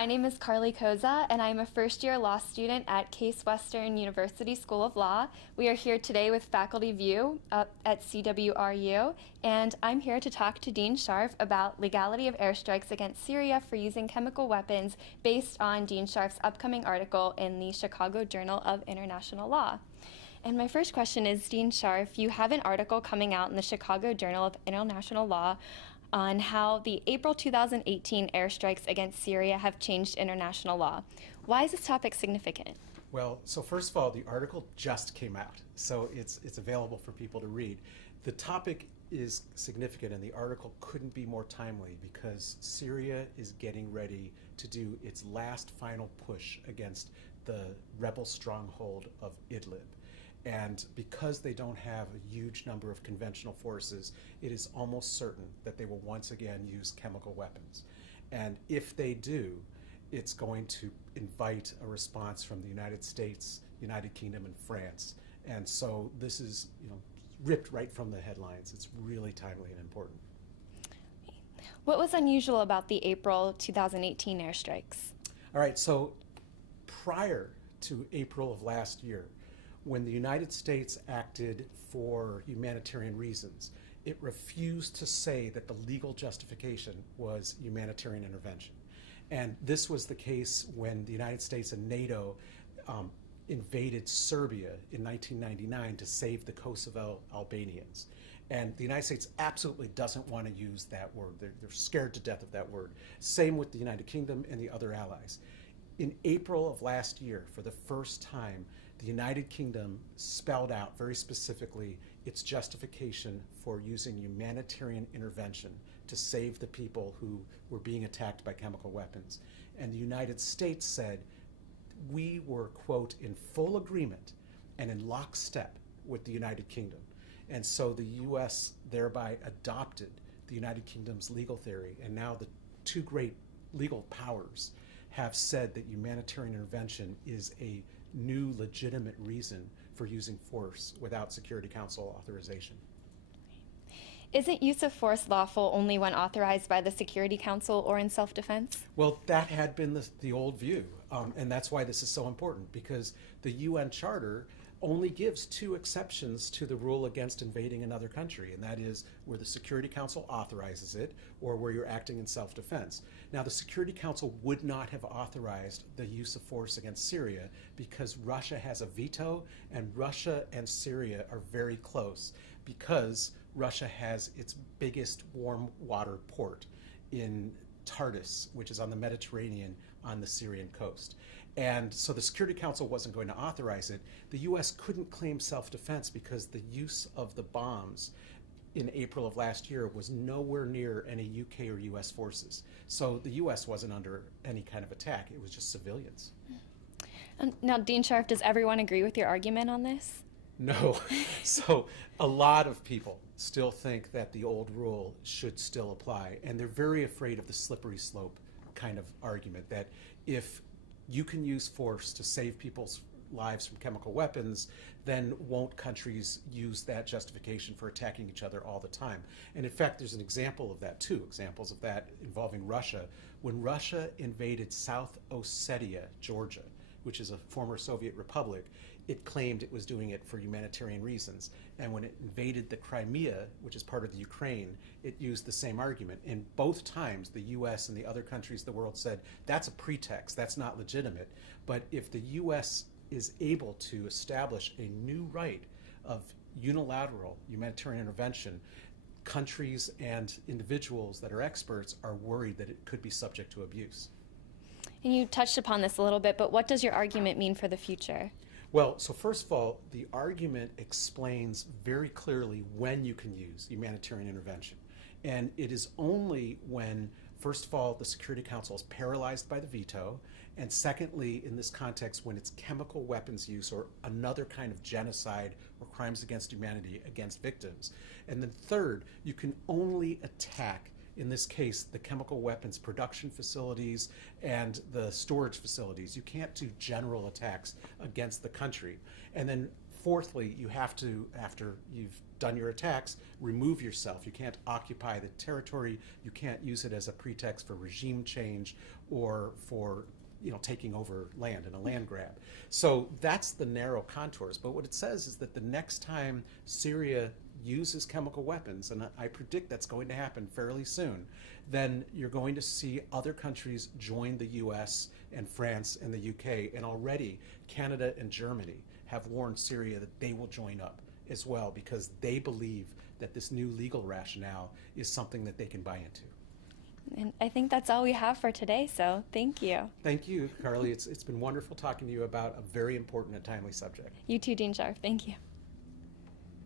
My name is Carly Koza, and I'm a first-year law student at Case Western University School of Law. We are here today with Faculty View up at CWRU, and I'm here to talk to Dean Scharf about legality of airstrikes against Syria for using chemical weapons based on Dean Scharf's upcoming article in the Chicago Journal of International Law. And my first question is, Dean Scharf, you have an article coming out in the Chicago Journal of International Law on how the April 2018 airstrikes against Syria have changed international law. Why is this topic significant? Well, so first of all, the article just came out, so it's available for people to read. The topic is significant, and the article couldn't be more timely because Syria is getting ready to do its last final push against the rebel stronghold of Idlib. And because they don't have a huge number of conventional forces, it is almost certain that they will once again use chemical weapons. And if they do, it's going to invite a response from the United States, United Kingdom, and France. And so this is, ripped right from the headlines. It's really timely and important. What was unusual about the April 2018 airstrikes? All right, so prior to April of last year, when the United States acted for humanitarian reasons, it refused to say that the legal justification was humanitarian intervention. And this was the case when the United States and NATO invaded Serbia in 1999 to save the Kosovo Albanians. And the United States absolutely doesn't want to use that word. They're scared to death of that word. Same with the United Kingdom and the other allies. In April of last year, for the first time, the United Kingdom spelled out very specifically its justification for using humanitarian intervention to save the people who were being attacked by chemical weapons. And the United States said, we were, quote, in full agreement and in lockstep with the United Kingdom. And so the US thereby adopted the United Kingdom's legal theory, and now the two great legal powers have said that humanitarian intervention is a new legitimate reason for using force without Security Council authorization. Isn't use of force lawful only when authorized by the Security Council or in self-defense? Well, that had been the old view, and that's why this is so important, because the UN Charter only gives two exceptions to the rule against invading another country, and that is where the Security Council authorizes it or where you're acting in self-defense. Now, the Security Council would not have authorized the use of force against Syria because Russia has a veto, and Russia and Syria are very close because Russia has its biggest warm water port in Tartus, which is on the Mediterranean on the Syrian coast. And so the Security Council wasn't going to authorize it. The US couldn't claim self-defense because the use of the bombs in April of last year was nowhere near any UK or US forces. So the US wasn't under any kind of attack. It was just civilians. Now, Dean Scharf, does everyone agree with your argument on this? No. So a lot of people still think that the old rule should still apply, and they're very afraid of the slippery slope kind of argument that if you can use force to save people's lives from chemical weapons, then won't countries use that justification for attacking each other all the time? And in fact, there's an example of that, two examples of that involving Russia. When Russia invaded South Ossetia, Georgia, which is a former Soviet republic, it claimed it was doing it for humanitarian reasons. And when it invaded the Crimea, which is part of the Ukraine, it used the same argument. And both times, the US and the other countries of the world said, that's a pretext, that's not legitimate. But if the US is able to establish a new right of unilateral humanitarian intervention, countries and individuals that are experts are worried that it could be subject to abuse. And you touched upon this a little bit, but what does your argument mean for the future? Well, so first of all, the argument explains very clearly when you can use humanitarian intervention. And it is only when, first of all, the Security Council is paralyzed by the veto, and secondly, in this context, when it's chemical weapons use or another kind of genocide or crimes against humanity against victims. And then third, you can only attack, in this case, the chemical weapons production facilities and the storage facilities. You can't do general attacks against the country. And then fourthly, you have to, after you've done your attacks, remove yourself. You can't occupy the territory. You can't use it as a pretext for regime change or for taking over land in a land grab. So that's the narrow contours. But what it says is that the next time Syria uses chemical weapons, and I predict that's going to happen fairly soon, then you're going to see other countries join the US and France and the UK, and already Canada and Germany have warned Syria that they will join up as well because they believe that this new legal rationale is something that they can buy into. And I think that's all we have for today, so thank you. Thank you, Carly. It's been wonderful talking to you about a very important and timely subject. You too, Dean Scharf. Thank you.